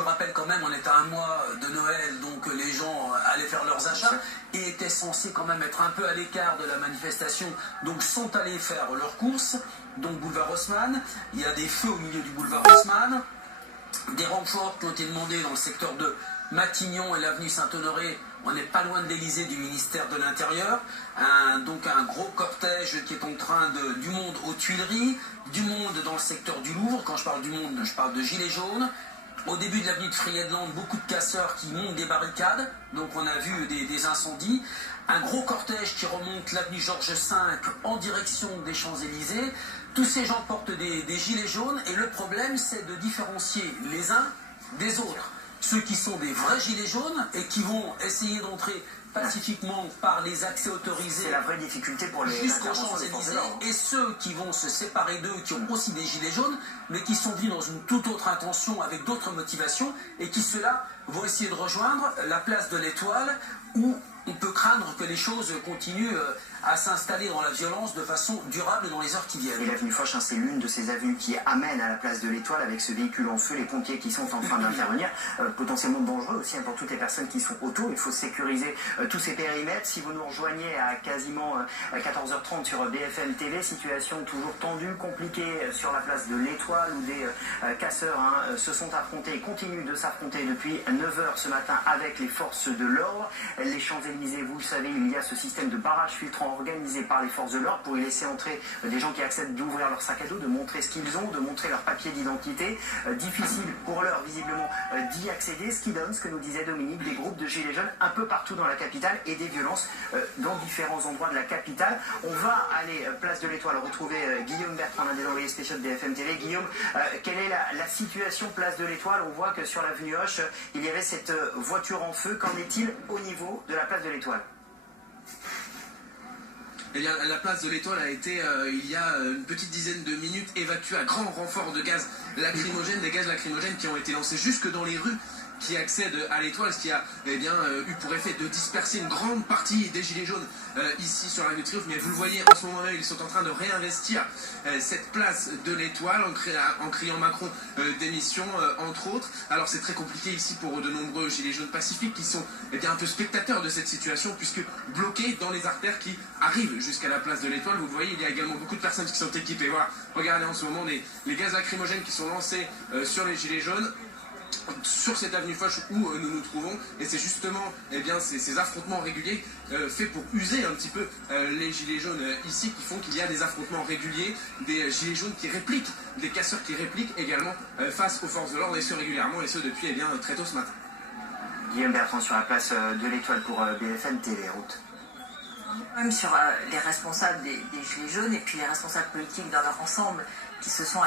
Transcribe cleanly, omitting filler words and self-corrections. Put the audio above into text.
le rappelle quand même, on est à un mois de Noël, donc les gens allaient faire leurs achats et étaient censés quand même être un peu à l'écart de la manifestation, donc sont allés faire leurs courses, donc boulevard Haussmann. Il y a des feux au milieu du boulevard Haussmann, des renforts qui ont été demandés dans le secteur de Matignon et l'avenue Saint-Honoré. On n'est pas loin de l'Elysée du ministère de l'Intérieur. Donc un gros cortège qui est en train du monde aux Tuileries, du monde dans le secteur du Louvre. Quand je parle du monde, je parle de gilets jaunes. Au début de l'avenue de Friedland, beaucoup de casseurs qui montent des barricades. Donc on a vu des incendies. Un gros cortège qui remonte l'avenue Georges V en direction des Champs-Élysées. Tous ces gens portent des gilets jaunes et le problème c'est de différencier les uns des autres. Ceux qui sont des vrais gilets jaunes et qui vont essayer d'entrer pacifiquement par les accès autorisés. C'est la vraie difficulté pour les jusqu'aux Champs-Élysées. Et ceux qui vont se séparer d'eux, qui ont aussi des gilets jaunes, mais qui sont venus dans une toute autre intention, avec d'autres motivations, et qui ceux-là vont essayer de rejoindre la place de l'Étoile, où on peut craindre que les choses continuent à s'installer dans la violence de façon durable dans les heures qui viennent. Et l'avenue Foch, c'est l'une de ces avenues qui amène à la place de l'Étoile avec ce véhicule en feu, les pompiers qui sont en train d'intervenir, potentiellement dangereux aussi pour toutes les personnes qui sont autour. Il faut sécuriser tous ces périmètres. Si vous nous rejoignez à quasiment 14h30 sur BFM TV, situation toujours tendue, compliquée sur la place de l'Étoile où des casseurs se sont affrontés et continuent de s'affronter depuis 9h ce matin avec les forces de l'ordre. Les Champs-Élysées, vous le savez, il y a ce système de barrage filtrant organisé par les forces de l'ordre pour y laisser entrer des gens qui acceptent d'ouvrir leur sac à dos, de montrer ce qu'ils ont, de montrer leur papier d'identité. Difficile pour l'heure, visiblement, d'y accéder, ce qui donne, ce que nous disait Dominique, des groupes de gilets jaunes un peu partout dans la capitale et des violences dans différents endroits de la capitale. On va aller, place de l'Étoile, retrouver Guillaume Bertrand, l'un des envoyés spéciaux de BFM TV. Guillaume, quelle est la situation place de l'Étoile? On voit que sur l'avenue Hoche, il y avait cette voiture en feu. Qu'en est-il au niveau de la place de l'Étoile? Eh bien, la place de l'Étoile a été, il y a une petite dizaine de minutes, évacuée à grand renfort de gaz lacrymogène, des gaz lacrymogènes qui ont été lancés jusque dans les rues qui accèdent à l'Étoile, ce qui a eu pour effet de disperser une grande partie des gilets jaunes ici sur la rue Triomphe. Mais vous le voyez, en ce moment même, ils sont en train de réinvestir cette place de l'Étoile en criant Macron démission, entre autres. Alors c'est très compliqué ici pour de nombreux gilets jaunes pacifiques qui sont un peu spectateurs de cette situation, puisque bloqués dans les artères qui arrivent jusqu'à la place de l'Étoile. Vous le voyez, il y a également beaucoup de personnes qui sont équipées. Voilà, regardez en ce moment les gaz lacrymogènes qui sont lancés sur les gilets jaunes, sur cette avenue Foch où nous nous trouvons, et c'est justement ces affrontements réguliers faits pour user un petit peu les gilets jaunes ici qui font qu'il y a des affrontements réguliers, des gilets jaunes qui répliquent, des casseurs qui répliquent également face aux forces de l'ordre, et ce régulièrement, et ce depuis très tôt ce matin. Guillaume Bertrand sur la place de l'Étoile pour BFM TV. Route. Même sur les responsables des Gilets jaunes et puis les responsables politiques dans leur ensemble qui se sont